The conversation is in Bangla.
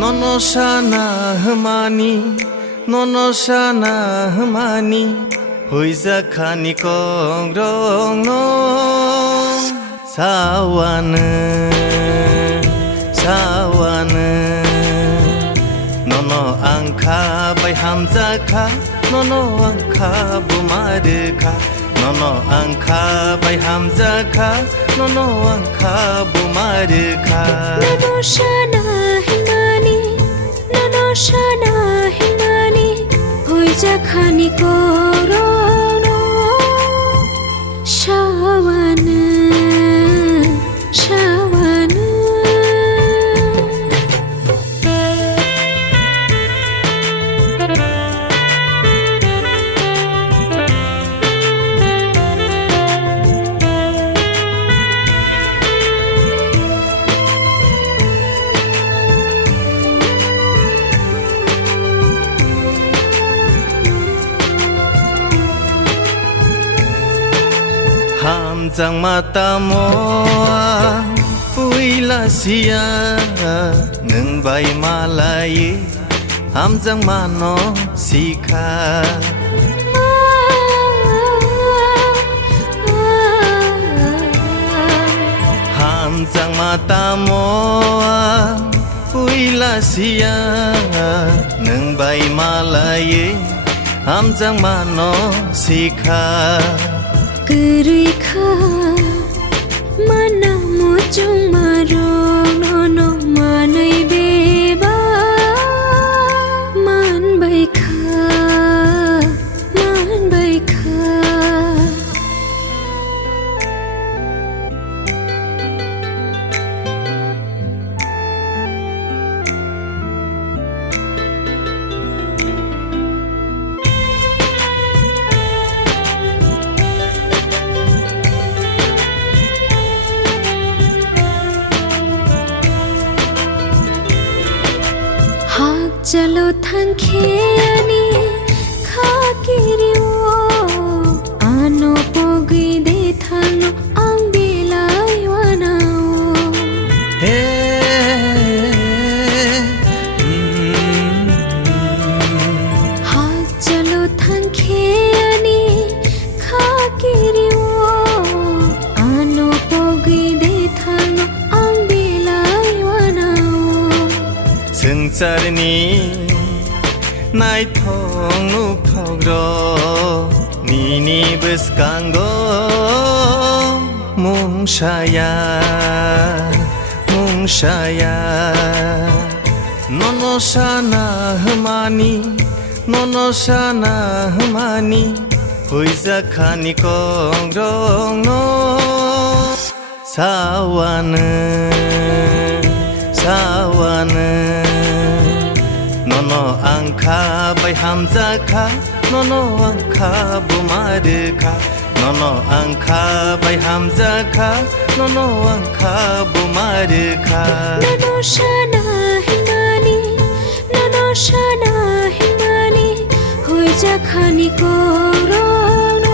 ননসানা হমানি ননসানা হমানি হইজা খানি কংরং ন সাওয়ানে সাওয়ানে নন আংখা বাই হামজাখা নন আংখা বুমারখা নন আংখা বাই হামজাখা নন আংখা বুমারখা ননসানা হিমানি ননসানা হিমানি হইজা খানি করং সাওয়ানে সাওয়ানে Hamjang mata mo puila sia nung bai malai hamjang mano sikha hamjang mata mo puila sia nung bai malai hamjang mano sikha Kerikha mana mojong marong nono manai beba man baikha man baikha Chalo thangkheani khakiriu ano pogi de thano ang bilai wanao ha chalo thangkheani khakiriu ano pogi de thano ang bilai wanao Sengcarni nai thong nu phogro nini beskango mungshaya nonosana hmani nonosana hmani hoiza khani kongrong no sawane sawane nono angkha bai hamjakha nono angkha bumarkha nono angkha bai hamjakha nono angkha bumarkha ননসানা Himani ননসানা Himani হইজা খানি করং